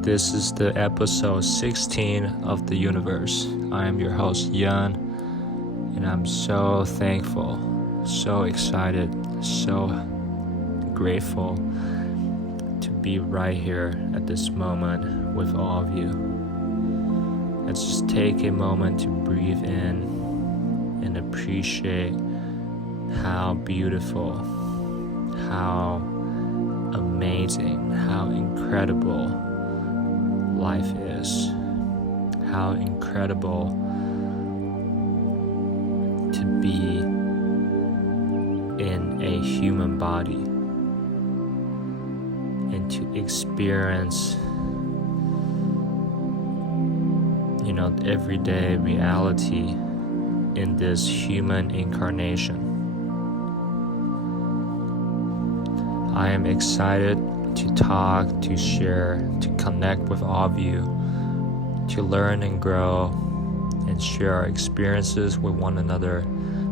This is the episode 16 of the Yuniverse. I am your host, Yun, and I'm so thankful, so excited, so grateful to be right here at this moment with all of you. Let's just take a moment to breathe in and appreciate how beautiful, how amazing, how incredible life is, how incredible to be in a human body and to experience everyday reality in this human incarnation. I am excited to talk, to share, to connect with all of you, to learn and grow and share our experiences with one another,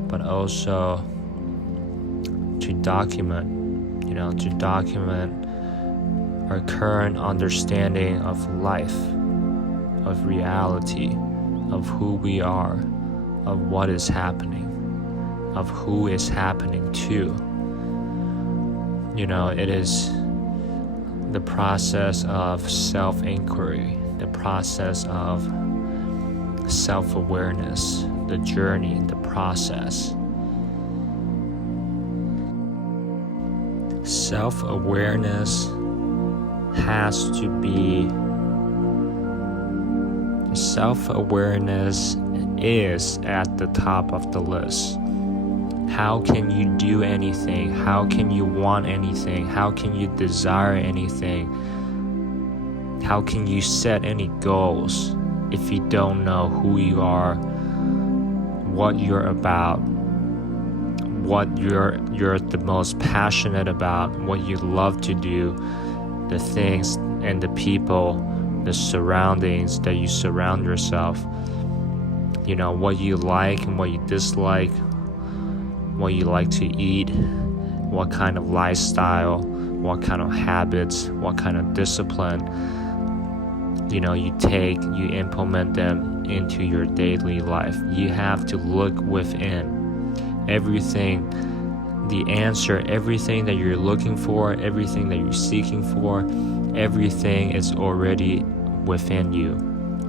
but also to document our current understanding of life, of reality, of who we are, of what is happening, of who is happening to. It is the process of self-inquiry, the process of self-awareness, the journey, the process. Self-awareness is at the top of the list. How can you do anything? How can you want anything? How can you desire anything? How can you set any goals if you don't know who you are, what you're about, what you're the most passionate about, what you love to do, the things and the people, the surroundings that you surround yourself, what you like and what you dislike, what you like to eat, what kind of lifestyle, what kind of habits, what kind of discipline, you implement them into your daily life. You have to look within. Everything, the answer, everything that you're looking for, everything that you're seeking for, everything is already within you.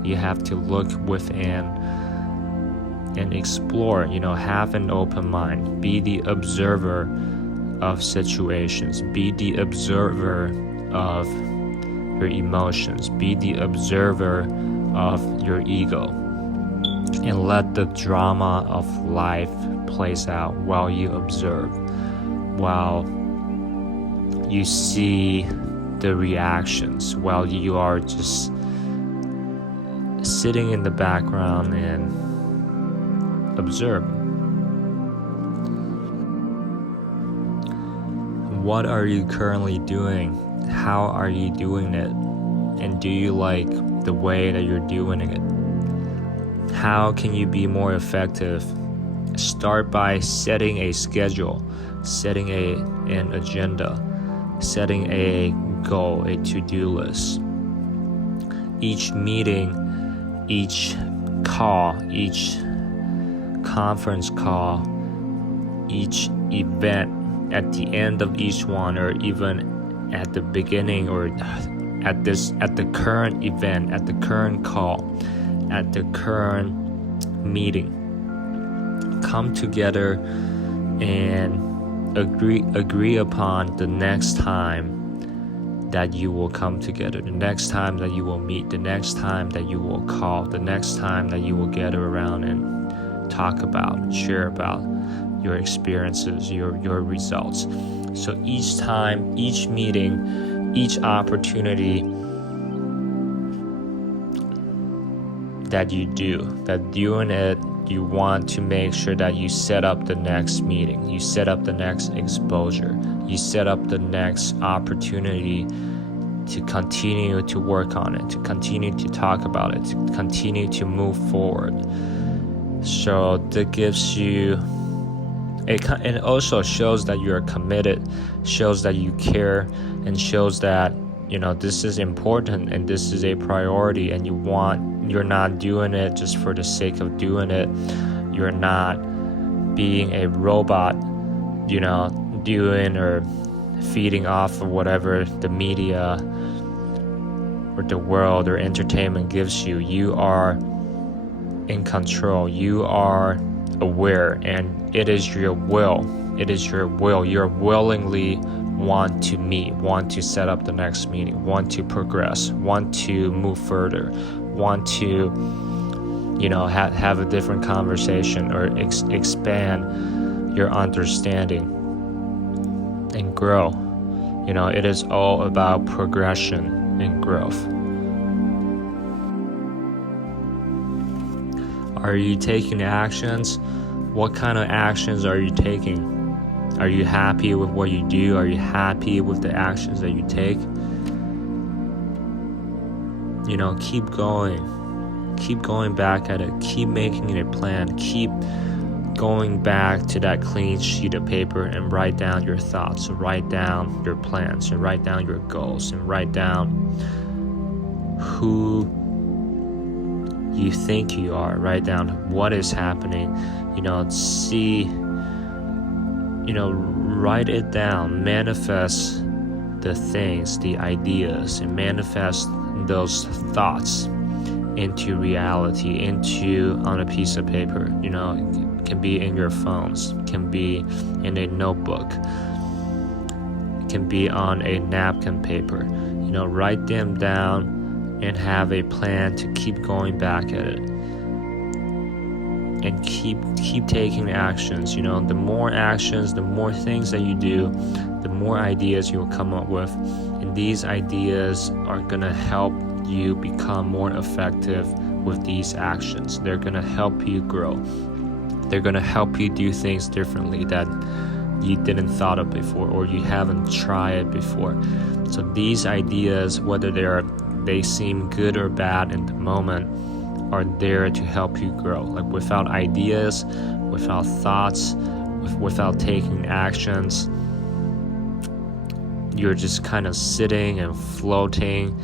You have to look within and explore, have an open mind. Be the observer of situations. Be the observer of your emotions. Be the observer of your ego. And let the drama of life plays out while you observe, while you see the reactions, while you are just sitting in the background and observe. What are you currently doing? How are you doing it? And do you like the way that you're doing it? How can you be more effective? Start by setting a schedule, setting an agenda, setting a goal, a to-do list. Each meeting, each call, each conference call, each event, at the end of each one, or even at the beginning, or at the current event, at the current call, at the current meeting, come together and agree upon the next time that you will come together, the next time that you will meet, the next time that you will call, the next time that you will gather around and talk about, share about your experiences, your results. So each time, each meeting, each opportunity that you do, that doing it, you want to make sure that you set up the next meeting, you set up the next exposure, you set up the next opportunity to continue to work on it, to continue to talk about it, to continue to move forward. So that gives you it also shows that you're committed, shows that you care, and shows that this is important and this is a priority, and you're not doing it just for the sake of doing it. You're not being a robot, doing or feeding off of whatever the media or the world or entertainment gives you. You are in control. You are aware, and it is your will. You're willingly want to meet, want to set up the next meeting, want to progress, want to move further, want to have a different conversation or expand your understanding and grow. It is all about progression and growth. Are you taking actions? What kind of actions are you taking? Are you happy with what you do? Are you happy with the actions that you take? Keep going. Keep going back at it. Keep making it a plan. Keep going back to that clean sheet of paper and write down your thoughts. Write down your plans. And write down your goals. And write down who you think you are. Write down what is happening. Write it down. Manifest the things, the ideas, and manifest those thoughts into reality, on a piece of paper. It can be in your phones, it can be in a notebook, it can be on a napkin paper. Write them down and have a plan to keep going back at it. And keep taking actions. The more actions, the more things that you do, the more ideas you will come up with. And these ideas are going to help you become more effective with these actions. They're going to help you grow. They're going to help you do things differently that you didn't thought of before, or you haven't tried before. So these ideas, whether they seem good or bad in the moment, are there to help you grow. Like, without ideas, without thoughts, without taking actions, you're just kind of sitting and floating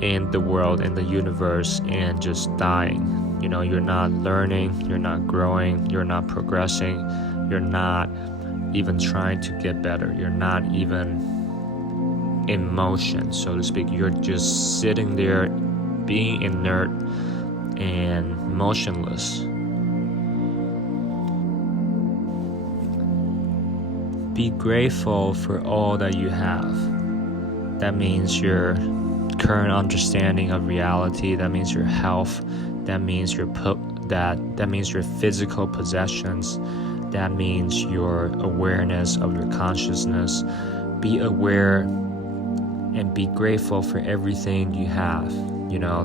in the world, in the universe, and just dying. You're not learning, you're not growing, you're not progressing, you're not even trying to get better, you're not even in motion, so to speak. You're just sitting there being inert and motionless. Be grateful for all that you have. That means your current understanding of reality. That means your health. That means that means your physical possessions. That means your awareness of your consciousness. Be aware and be grateful for everything you have.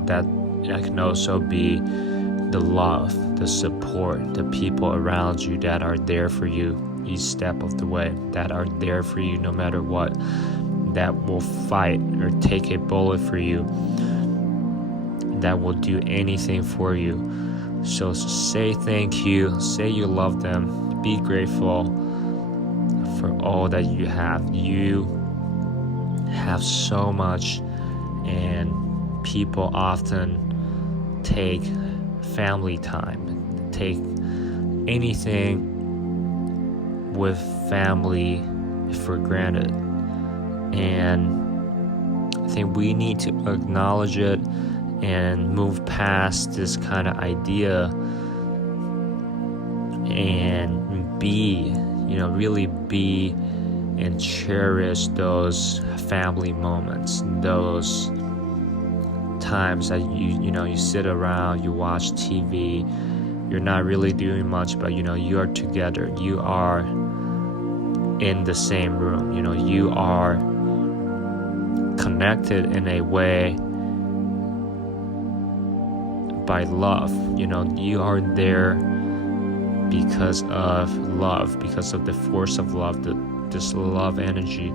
That can also be the love, the support, the people around you that are there for you each step of the way, that are there for you no matter what, that will fight or take a bullet for you, that will do anything for you. So say thank you, say you love them, be grateful for all that you have. You have so much, and people often take family time, take anything with family for granted. And I think we need to acknowledge it and move past this kind of idea and really be and cherish those family moments, those times that you sit around, you watch TV, you're not really doing much, but you are together, you are in the same room, you are connected in a way by love. You are there because of love, because of the force of love, this love energy.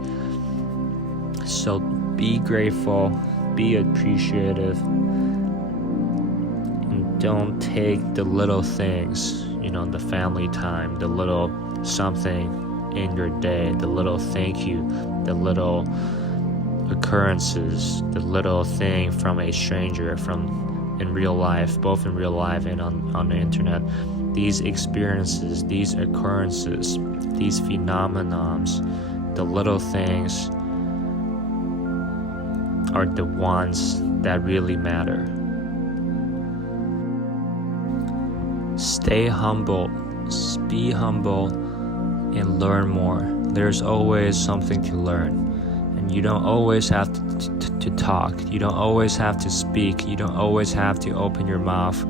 So be grateful, be appreciative, and don't take the little things, the family time, the little something in your day, the little thank you, the little occurrences, the little thing from a stranger, from in real life, both in real life and on the internet, these experiences, these occurrences, these phenomenons, the little things are the ones that really matter. Stay humble, be humble, and learn more. There's always something to learn. And you don't always have to talk. You don't always have to speak. You don't always have to open your mouth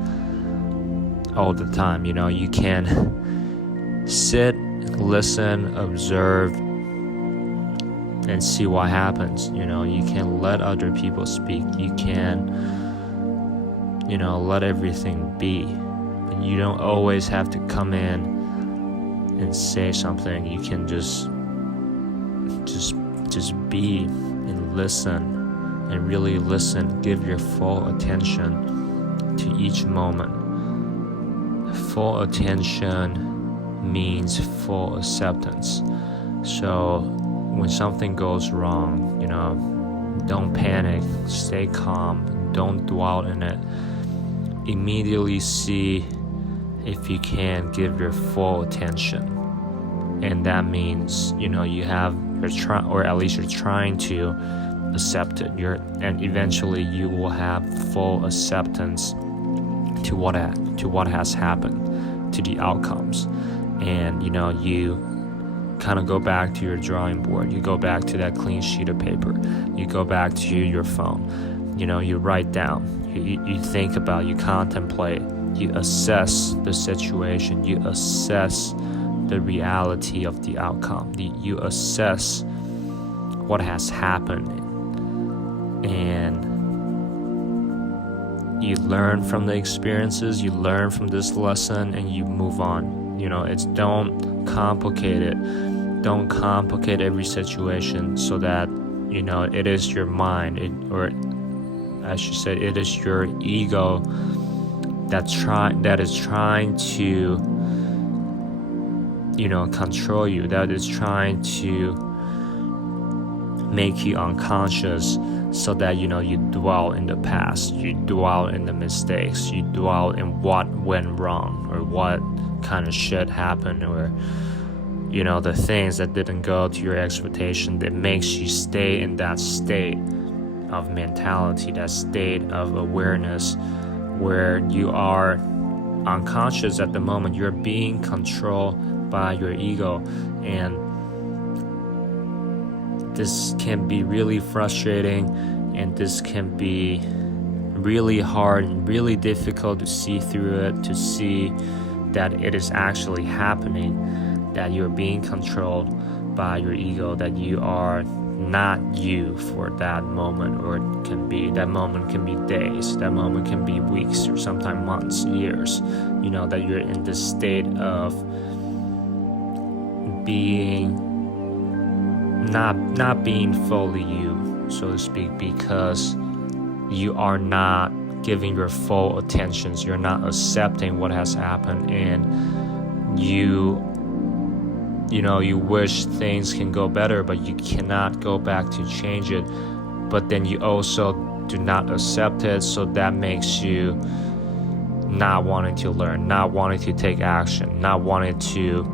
all the time. You can sit, listen, observe, and see what happens. You can let other people speak. You can, let everything be. But you don't always have to come in and say something. You can just be and listen, and really listen. Give your full attention to each moment. Full attention means full acceptance. So when something goes wrong, don't panic, stay calm, don't dwell in it. Immediately see if you can give your full attention. And that means, or at least you're trying to accept it. And eventually you will have full acceptance to what has happened, to the outcomes. And you kind of go back to your drawing board. You go back to that clean sheet of paper. You go back to your phone. You write down. You think about. You contemplate. You assess the situation. You assess the reality of the outcome. You assess what has happened, and you learn from the experiences. You learn from this lesson, and you move on. Don't complicate it. Don't complicate every situation so that it is your mind, or I should say, it is your ego that is trying to control you, that is trying to make you unconscious, so that you dwell in the past, you dwell in the mistakes, you dwell in what went wrong, or what kind of shit happened, or the things that didn't go to your expectation. That makes you stay in that state of mentality, that state of awareness, where you are unconscious at the moment. You're being controlled by your ego, and this can be really frustrating, and this can be really hard and really difficult to see through it, to see that it is actually happening, that you're being controlled by your ego, that you are not you for that moment. Or that moment can be days, that moment can be weeks, or sometimes months, years, that you're in this state of being not being fully you, so to speak, because you are not giving your full attentions. You're not accepting what has happened, and you wish things can go better, but you cannot go back to change it. But then you also do not accept it, so that makes you not wanting to learn, not wanting to take action, not wanting to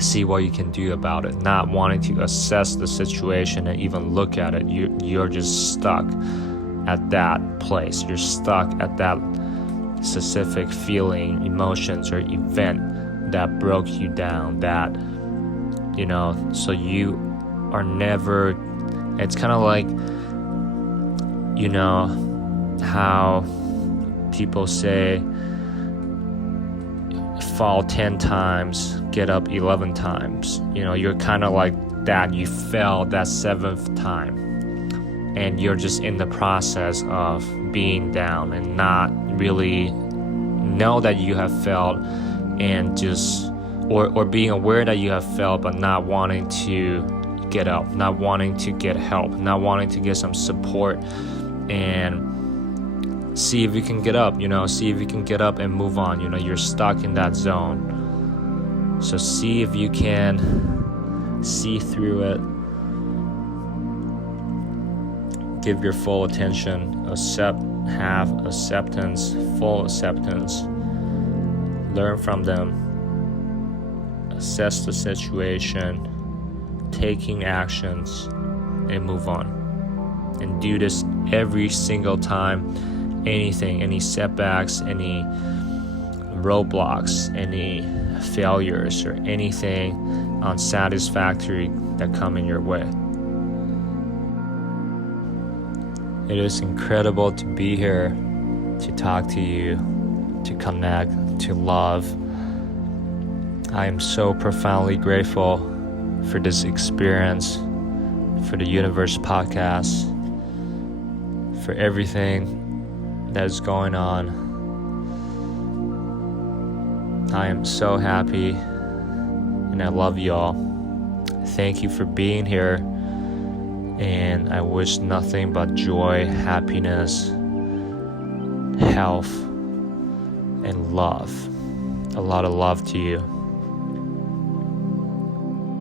see what you can do about it, not wanting to assess the situation and even look at it. You're just stuck at that place. You're stuck at that specific feeling, emotions, or event that broke you down, that so you are never, it's kind of like how people say, fall 10 times, get up 11 times. You're kind of like that. You fell that 7th time, and you're just in the process of being down and not really know that you have failed, and just or being aware that you have failed, but not wanting to get up, not wanting to get help, not wanting to get some support and see if you can get up, see if you can get up and move on. You're stuck in that zone. So see if you can see through it Give your full attention, have acceptance, full acceptance. Learn from them. Assess the situation, taking actions, and move on. And do this every single time. Any setbacks, any roadblocks, any failures, or anything unsatisfactory that come in your way. It is incredible to be here, to talk to you, to connect, to love. I am so profoundly grateful for this experience, for the Yuniverse podcast, for everything that is going on. I am so happy and I love y'all. Thank you for being here, and I wish nothing but joy, happiness, health, and love. A lot of love to you.